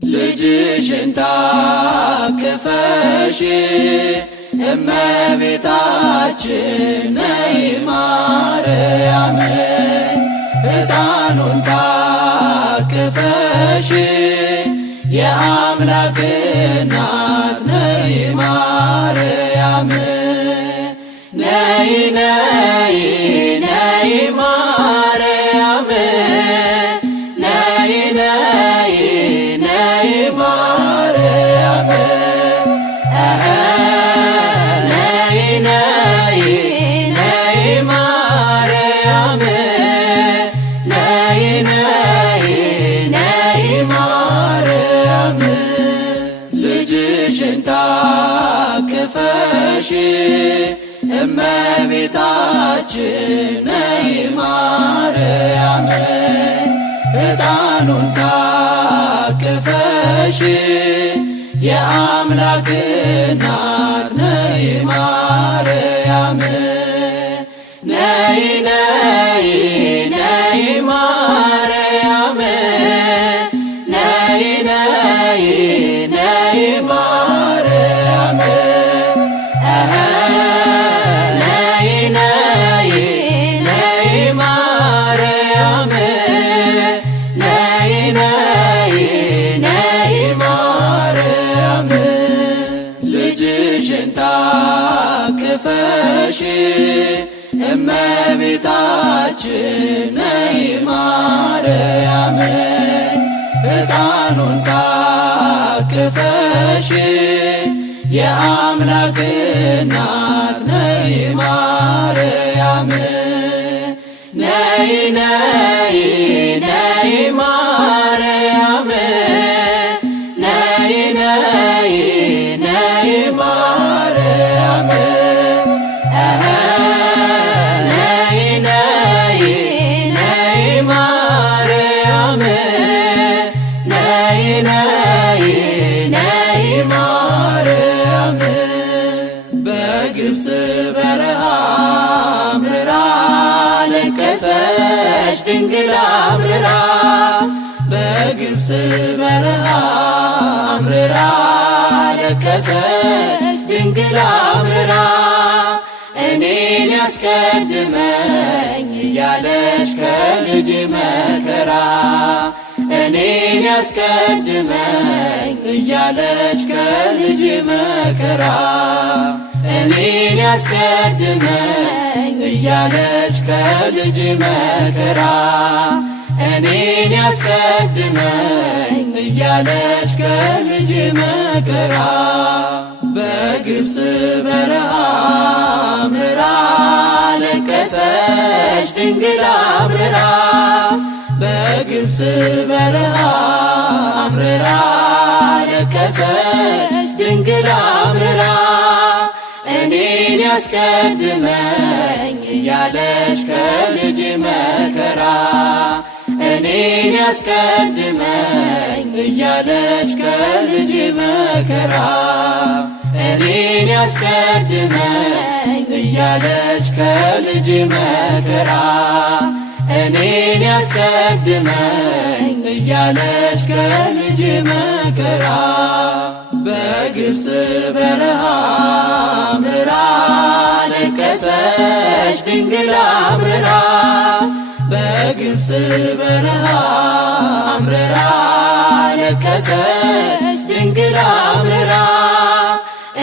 ልጅሽን ታቅፈሽ እመቤታችን ነይ ማርያም ሕፃኑን ታቅፈሽ የአምላክ እናት ነይ ማርያም ነይ ነይ ነይ ማርያም ነይ ነይ ነይ ማርያም ነይ ነይ ነይ ማርያም ነይ ነይ ነይ ማርያም ልጅሽን ታቅፈሽ እመቤታችን ነይ ማርያም ሕፃኑን ታቅፈሽ የአምላክ እናት ነይ ማርያም ነይ ነይ ነይ ማርያም ነይ ነይ ነይ ማርያም ነይ ነይ ነይ ማርያም ነይ ነይ ነይ ማርያም ልጅሽን ታቅፈሽ እመቤታችን ነይ ማርያም ሕፃኑን ታቅፈሽ የአምላክ እናት ነይ ማርያም ነይ ነይ ነይ ማርያም ነይ ነይ ነይ ማርያም ነይ ነይ ነይ ማርያም ነይ ነይ ነይ ማርያም በግብፅ በረሃ አምርራ ለቀሰች ድንግል አምርራ በግብፅ በረሃ አምርራ ለቀሰች ድንግል አምርራ እኔን ያስቀድመኝ እያለች ከልጅ መከራ እኔን ያስቀድመኝ እያለች ከልጅ መከራ እኔን ያስቀድመኝ እያለች ከልጅ መከራ እኔን ያስቀድመኝ እያለች ከልጅ መከራ በግብፅ በረሃ አምርራ ለቀሰች ድንግል አምርራ በግብፅ በረሃ አምርራ ለቀሰች ድንግል አምርራ እኔን ያስቀድመኝ እያለች ከልጅ መከራ እኔን ያስቀድመኝ እያለች ከልጅ መከራ እኔን ያስቀድመኝ እያለች ከልጅ መከራ እኔን ያስቀድመኝ እያለች ከልጅ መከራ በግብፅ በረሃ አምርራ ለቀሰች ድንግል አምርራ በግብፅ በረሃ አምርራ ለቀሰች ድንግል አምርራ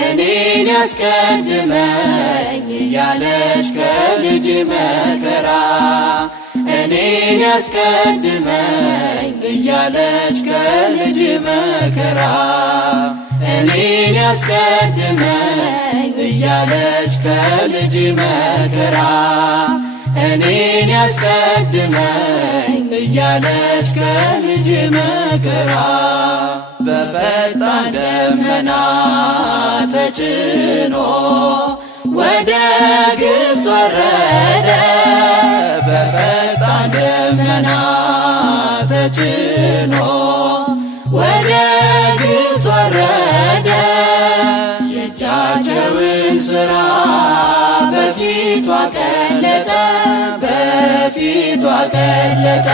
እኔን ያስቀድመኝ እያለች ከልጅ መከራ እኔን ያስቀድመኝ እያለች ከልጅ መከራ እኔን ያስቀድመኝ እያለች ከልጅ መከራ እኔን ያስቀድመኝ እያለች ከልጅ መከራ በፈጣን ደመና ተጭኖ ወደ ግብፅ ወረደ በፈጣን ደመና ተጭኖ ወደ ግብፅ ወረደ የእጃቸውን ሥራ በፊቷ ቀለጠ በፊቷ ቀለጠ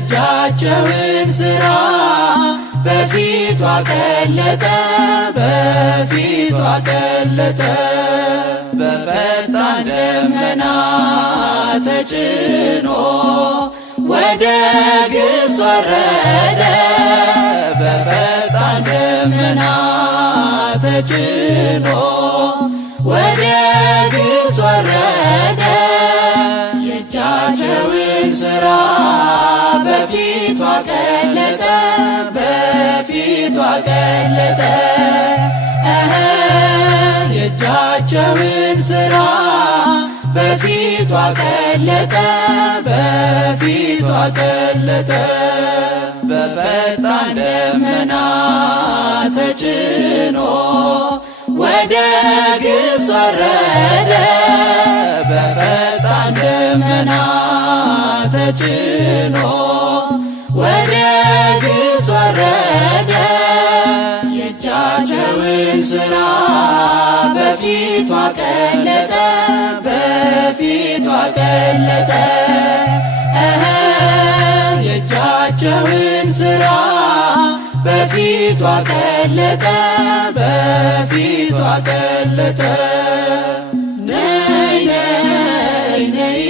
የእጃቸውን ሥራ በፊቷ ገለጠ በፊቷ ገለጠ። በፈጣን ደመና ተጭኖ ወደ ግብፅ ወረደ በፈጣን ደመና ተጭኖ ወደ ግብፅ ወረደ። የእጃቸውን ሥራ በፊቷ ገለጠ በፊቷ ገለጠ። የእጃቸውን ሥራ በፊቷ ገለጠ በፊቷ ገለጠ። በፈጣን ደመና ተጭኖ ወደ ግብፅ ወረደ በፈጣን ደመና ተጭኖ ወደ ግብፅ ወረደ። የእጃቸውን ሥራ በፊቷ ገለጠ በፊቷ ገለጠ። የእጃቸውን ሥራ በፊቷ ገለጠ በፊቷ ገለጠ። ነይ ነይ ነይ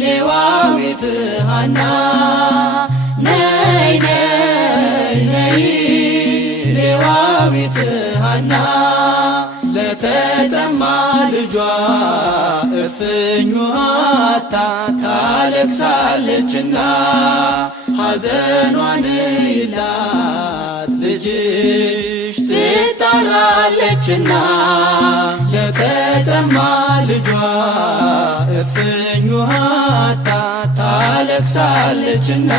ሌዋዊት ሐና ነይ ነይ ነይ ሌዋዊት ሐና ለተጠማ ልጇ እፍኝ አታ ታለቅሳለችና ሐዘኗን ይላት ልጅሽ ትጣራለችና። ለተጠማ ልጇ እፍኝ አታ ታለቅሳለችና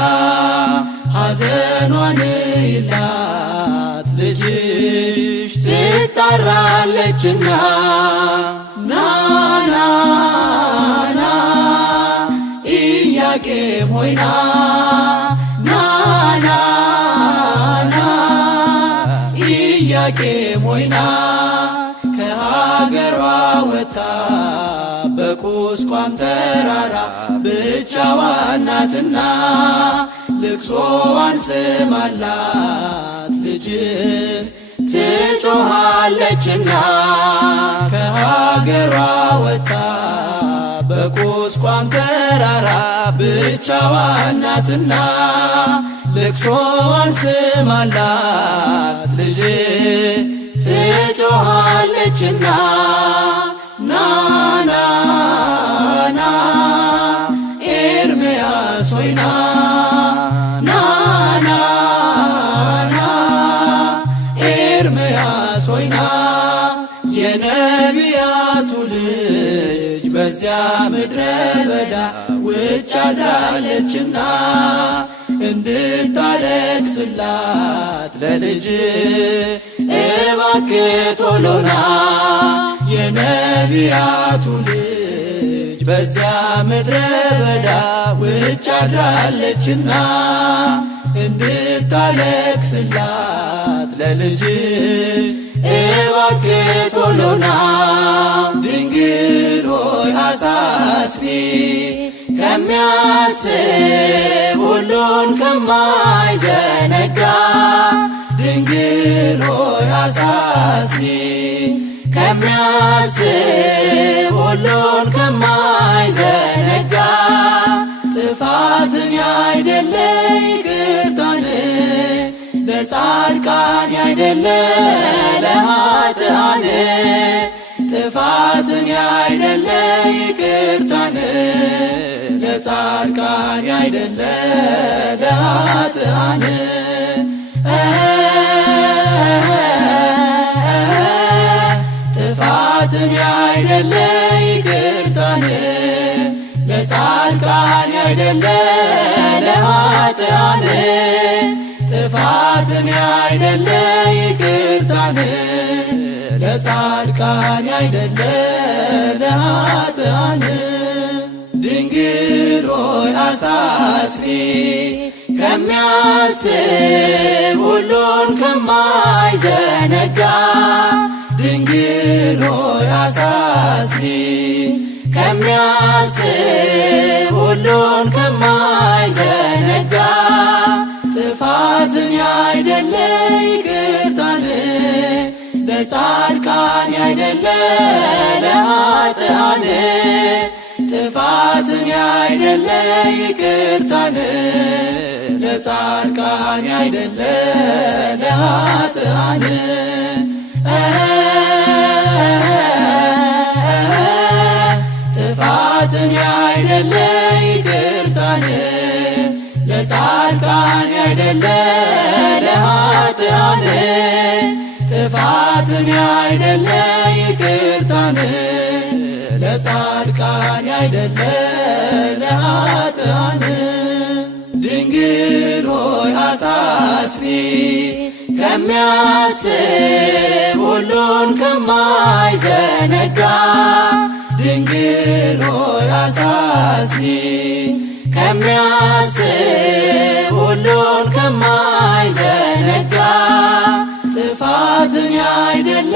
ሐዘኗን ይላት ልጅሽ ትጣራለችና። ናና ና ኢያቄም ሆይ ና ናና ና ኢያቄም ሆይ ና ከሀገሯ ወታ በቁስቋም ተራራ ብቻዋን ናትና ልቅሶዋን ስማላት ልጅ ትጮኻለችና። ከሀገሯ ወታ በቁስቋም ተራራ ብቻዋን ናትና ልቅሶዋን ስማላት ልጅ ትጮኻለችና። ናና ና ኤርምያስ ሆይ ና ናና ና ኤርምያስ ሆይ ና የነቢያቱ ልጅ በዚያ ምድረ በዳ ውጭ አድራለችና እንድታለቅስላት ለልጅ እባክህ ቶሎና። የነቢያቱ ልጅ በዚያ ምድረ በዳ ውጭ አድራለችና እንድታለቅስላት ለልጅ እባክህ ቶሎና። ድንግል ሆይ አሳስቢ ከሚያስብ ሁሉን ከማይዘነጋ ድንግል ሆይ አሳስቢ ከሚያስብ ሁሉን ከማይዘነጋ ጥፋትን ያይደለ ይቅርታን ለጻድቃን ያይደለ ለኃጥአን ጥፋትን ያይደለ ይቅርታን ለጻድቃን ያይደለ ለኃጥአን ጥፋትን ያይደለ ይቅርታን ለጻድቃን ያይደለ ለኃጥአን ጥፋትን ያይደለ ይቅርታን ለጻድቃን ያይደለ ለኃጥአን ድንግል ሆይ አሳስቢ ከሚያስብ ሁሉን ከማይዘነጋ ድንግል ሆይ አሳስቢ ከሚያስብ ሁሉን ከማይዘነጋ ጥፋትን ያይደለ ይቅርታን ለጻድቃን ያይደለ ለኃጥአን ጥፋትን ያይደለ ይቅርታን ለጻድቃን ያይደለ ለኃጥአን ጥፋትን ያይደለ ይቅርታን ለጻድቃን ያይደለ ለኃጥአን ጥፋትን ያይደለ ይቅርታን ለጻድቃን ያይደለ ለኃጥአን ድንግል ሆይ አሳስቢ ከሚያስብ ሁሉን ከማይዘነጋ ድንግል ሆይ አሳስቢ ከሚያስብ ሁሉን ከማይዘነጋ ጥፋትን ያይደለ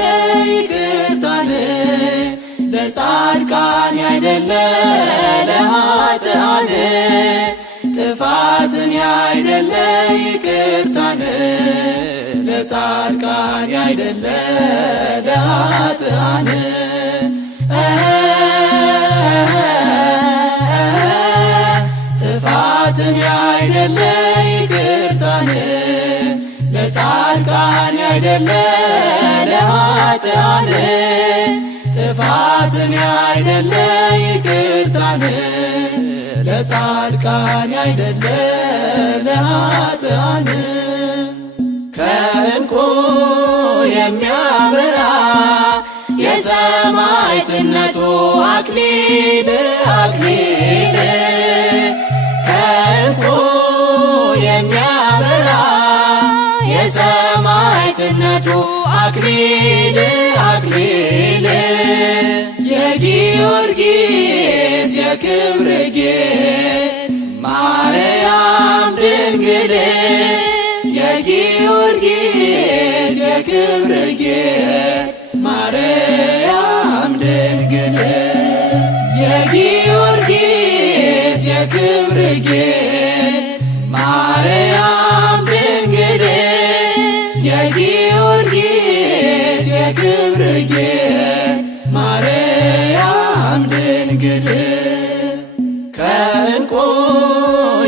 ይቅርታን ለጻድቃን ያይደለ ለኃጥአን ጥፋትን ያይደለ ይቅርታን ለጻድቃን ያይደለ ለኃጥአን ጥፋትን ያይደለ ይቅርታን ለጻድቃን ያይደለ ለኃጥአን ጥፋትን ያይደለ ይቅርታን ለጻድቃን ያይደለ ለኃጥአን ከዕንቁ የሚያበራ የሰማዕትነቱ አክሊል አክሊል ከዕንቁ የሚያበራ የሰማዕትነቱ አክሊል አክሊል የጊዮርጊስ የክብር ጌጥ ማርያም ድንግል የጊዮርጊስ የክብር ጌጥ ማርያም ድንግል የጊዮርጊስ የክብር ጌጥ ማርያም ድንግል የጊዮርጊስ የክብር ጌጥ ማርያም ድንግል ከዕንቁ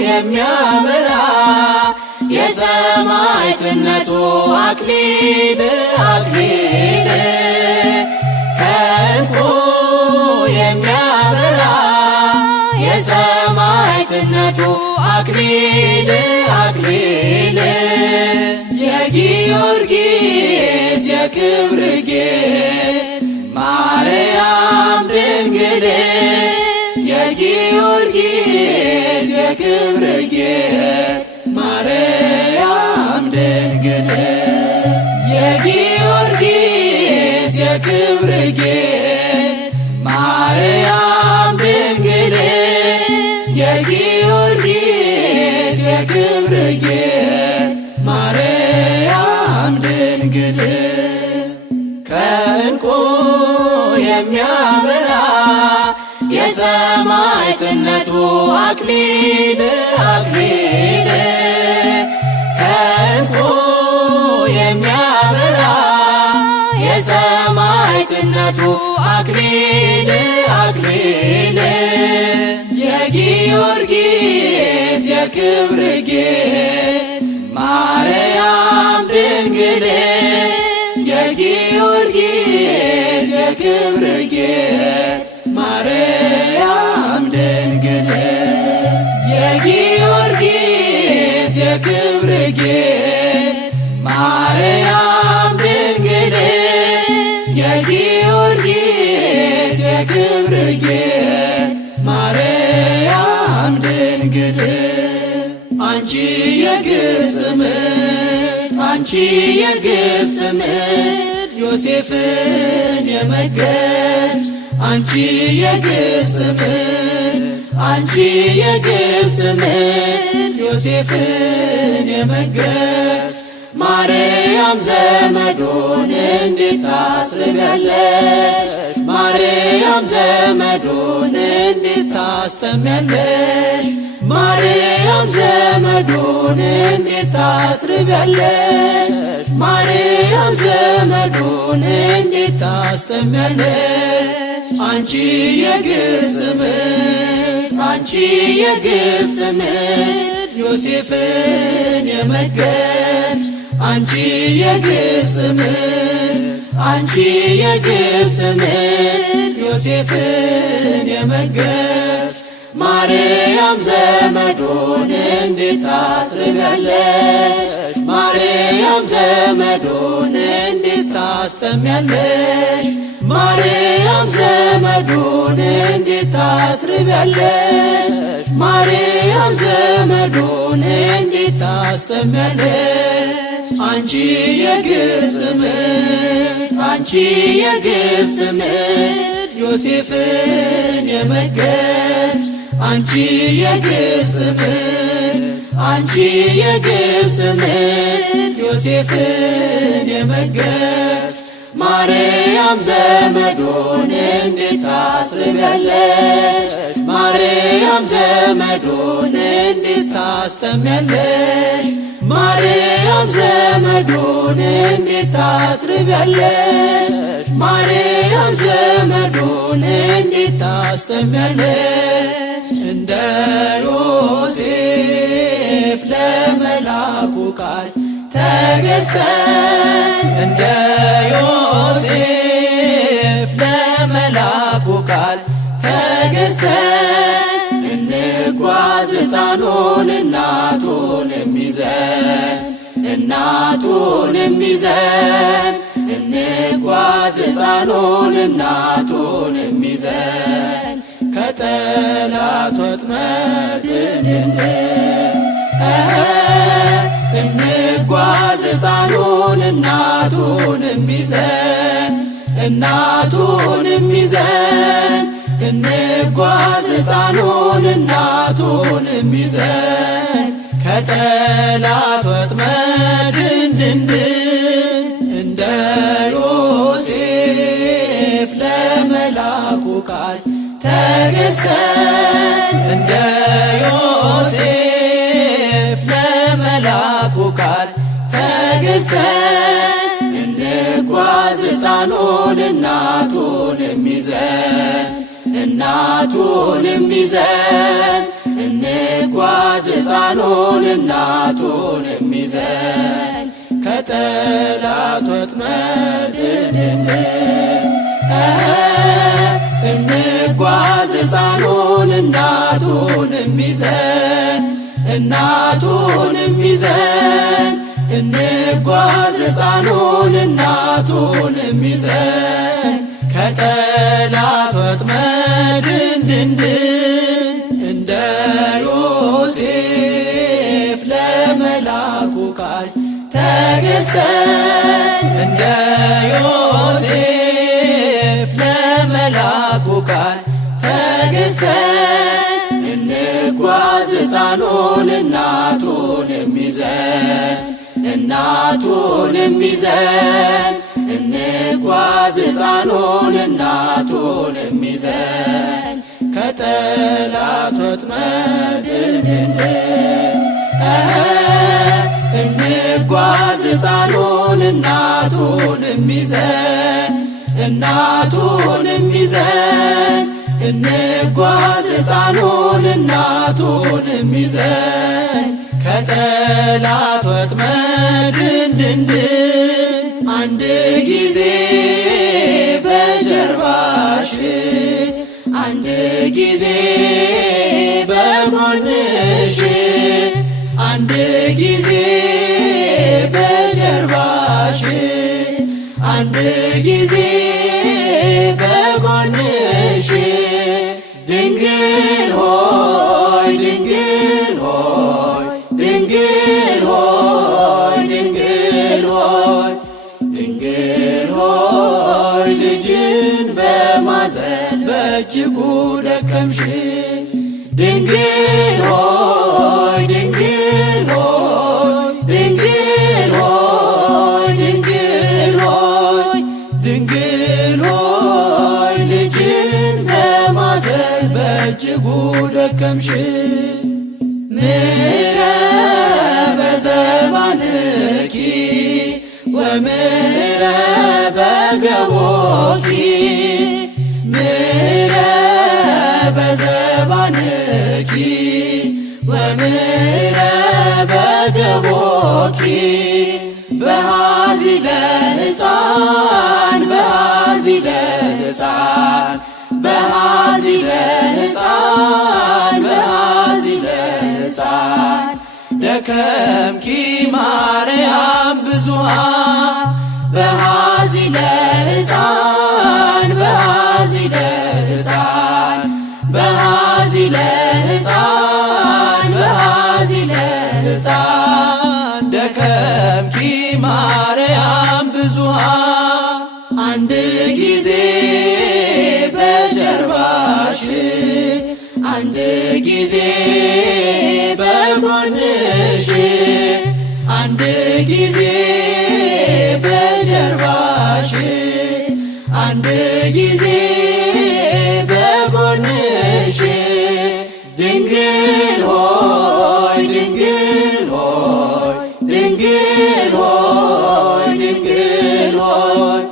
የሚያበራ የሰማዕትነቱ አክሊል አክሊል ከዕንቁ የሚያበራ የሰማዕትነቱ አክሊል አክሊል የጊዮርጊስ የክብር ጌጥ ማርያም ድንግል የጊዮርጊስ የክብር ጌጥ ማርያም ድንግል የጊዮርጊስ የክብር ጌጥ ማርያም ድንግል የጊዮርጊስ የክብር ጌጥ ማርያም ድንግል ከዕንቁ የሚያበራ የሰማዕትነቱ አክሊል አክሊል ከዕንቁ የሚያበራ የሰማዕትነቱ አክሊል አክሊል የጊዮርጊስ የክብር ጌጥ ማርያም ድንግል የጊዮርጊስ የክብር ጌጥ ማርያም ድንግል የጊዮርጊስ የክብር ጌጥ ማርያም ድንግል የጊዮርጊስ የክብር ጌጥ ማርያም ድንግል አንቺ የግብፅ ምድር አንቺ የግብፅ ምድር ዮሴፍን የመገብሽ አንቺ የግብፅ ምድር አንቺ የግብፅ ምድር ዮሴፍን የመገብሽ ማርያም ዘመዱን እንዴት ታስርቢያለሽ ማርያም ዘመዱን እንዴት ታስጠሚያለሽ? ማርያም ዘመዱን እንዴት ታስርቢያለሽ? ማርያም ዘመዱን እንዴት ታስጠሚያለሽ? አንቺ የግብፅ ምድር፣ አንቺ የግብፅ ምድር ዮሴፍን የመገብሽ፣ አንቺ የግብፅ ምድር፣ አንቺ የግብፅ ምድር ዮሴፍን የመገብሽ ማርያም ዘመዱን እንዴት ታስርቢያለሽ? ማርያም ዘመዱን እንዴት ታስጠሚያለሽ? ማርያም ዘመዱን እንዴት ታስርቢያለሽ? ማርያም ዘመዱን እንዴት ታስጠሚያለሽ? አንቺ የግብፅ ምድር፣ አንቺ የግብፅ ምድር ዮሴፍን የመገብሽ፣ አንቺ የግብፅ ምድር፣ አንቺ የግብፅ ምድር ዮሴፍን የመገብሽ ማርያም ዘመዱን እንዴት ታስርቢያለሽ? ማርያም ዘመዱን እንዴት ታስጠሚያለሽ? ማርያም ዘመዱን እንዴት ታስርቢያለሽ? ማርያም ዘመዱን እንዴት ታስጠሚያለሽ? እንደ ዮሴፍ ለመላኩ ቃል ተገዝተን፣ እንደ ዮሴፍ ለመላኩ ቃል ተገዝተን እንጓዝ ሕፃኑን እናቱንም ይዘን፣ እናቱንም ይዘን እንጓዝ ሕፃኑን እናቱንም ይዘን ከጠላት ወጥመድ እንጓዝ ሕፃኑን እናቱንም ይዘን፣ እናቱንም ይዘን እንጓዝ ሕፃኑን እናቱንም ይዘን ከጠላት ወጥመድ እንድንድን እንደ ዮሴፍ ለመላኩ ቃል ተገዝተን፣ እንደ ዮሴፍ ለመላኩ ቃል ተገዝተን እንጓዝ ሕፃኑን እናቱንም ይዘን፣ እናቱንም ይዘን እንጓዝ ሕፃኑን እናቱንም ይዘን ከጠላት ወጥመድ እንጓዝ ሕፃኑን እናቱንም ይዘን፣ እናቱንም ይዘን እንጓዝ ሕፃኑን እናቱንም ይዘን ከጠላት ወጥመድ እንድንድን እንደ ዮሴፍ ለመላኩ ቃል ተገዝተን፣ እንደ ዮሴፍ ለመላኩ ቃል ተገዝተን እንጓዝ ሕፃኑን እናቱንም ይዘን፣ እናቱንም ይዘን እንጓዝ ሕፃኑን እናቱንም ይዘን ከጠላት ወጥመድ እንጓዝ ሕፃኑን እናቱንም ይዘን፣ እናቱንም ይዘን እንጓዝ ሕፃኑን እናቱንም ይዘን ከጠላት ወጥመድ እንድንድን አንድ ጊዜ በጀርባሽ፣ አንድ ጊዜ በጎንሽ፣ አንድ ጊዜ በጀርባሽ፣ አንድ ጊዜ በጎንሽ ድንግል ሆይ፣ ድንግል ሆይ፣ ድንግል ሆይ፣ ድንግል ሆይ፣ ድንግል ሆይ ልጅን በማፀን በእጅጉ ደከምሽ። ድንግል ሆይ፣ ድንግል ሆይ፣ ድንግል ሆይ፣ ድንግል ሆይ፣ ድንግል ሆይ ደከምሽ ምሕረተ ዘባንኪ ወምሕረተ ገቦኪ ምሕረተ ዘባንኪ ወምሕረተ ገቦኪ በሃዚለ ሕፃን በሃዚለ ሕፃን በሃዚለ ሕፃን በሃዚለ ሕፃን ደከምኪ ማርያም ብዙኃን በሃዚለ ሕፃን በሃዚለ ሕፃን በሃዚለ ሕፃን በሃዚለ ሕፃን ደከምኪ ማርያም ብዙኃን አንድ ጊዜ በጀርባሽ አንድ ጊዜ በጎንሽ አንድ ጊዜ በጀርባሽ አንድ ጊዜ በጎንሽ ድንግል ሆይ ድንግል ሆይ ድንግል ሆይ ድንግል ሆይ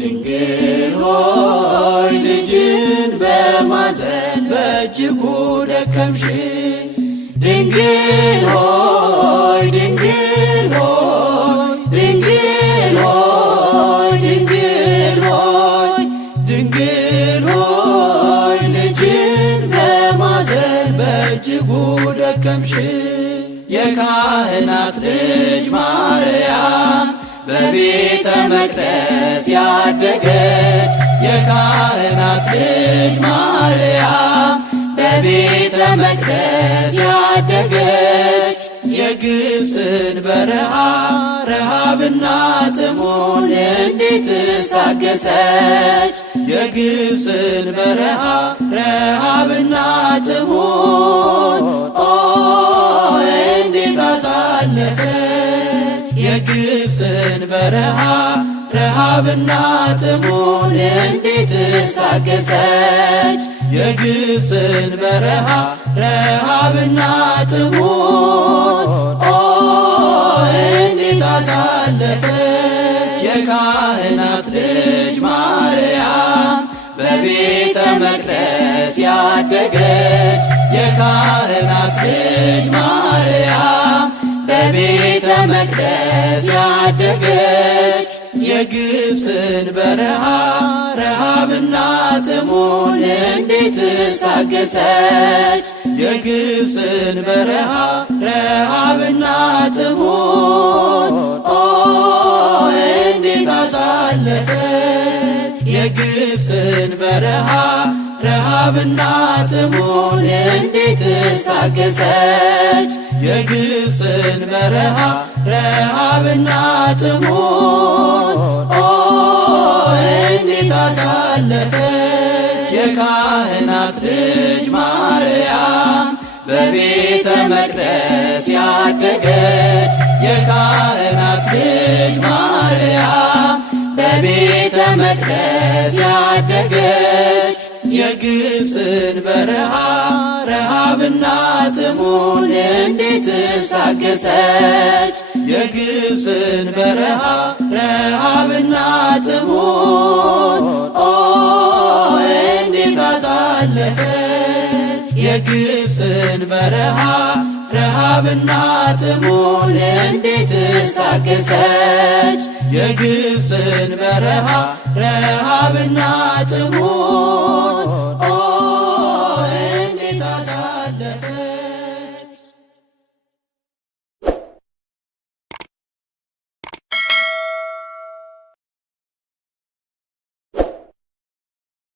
ድንግል ሆይ ልጅን በማዘን በእጅጉ ደከምሽ ድንግል ሆይ ድንግል ሆይ ድንግል ሆይ ድንግል ሆይ ድንግል ሆይ ልጅን በማዘን በእጅጉ ደከምሽ የካህናት ልጅ ማርያም በቤተ መቅደስ ያደገች የካህናት ልጅ ማርያም በቤተ መቅደስ ያደገች የግብፅን በረሃ ረሃብና ጥሙን እንዴት ታገሰች የግብፅን በረሃ ረሃብና ጥሙን እንዴት አሳለፈች የግብፅን በረሃ ረሃብና ጥሙን እንዴት ታገሰች የግብፅን በረሃ ረሃብና ጥሙን እንዴት አሳለፈች የካህናት ልጅ ማርያም በቤተ መቅደስ ያደገች የካህናት ልጅ ማርያም በቤተ መቅደስ ያደገች የግብፅን በረሃ ረሃብና ጥሙን እንዴት ታገሰች የግብፅን በረሃ ረሃብና ጥሙን እንዴት አሳለፈች የግብፅን በረሃ ረሃብና ጥሙን እንዴት ታገሰች የግብፅን በረሃ ረሃብና ጥሙን እንዴት አሳለፈች የካህናት ልጅ ማርያም በቤተ መቅደስ ያደገች የካህናት ልጅ ማርያም በቤተ መቅደስ ያደገች የግብፅን በረሃ ረሃብና ጥሙን እንዴት ታገሰች የግብፅን በረሃ ረሃብና ጥሙን እንዴት አሳለፈች የግብፅን በረሃ ረሃብና ጥሙን እንዴት ታገሰች የግብፅን በረሃ ረሃብና ጥሙን እንዴት አሳለፈች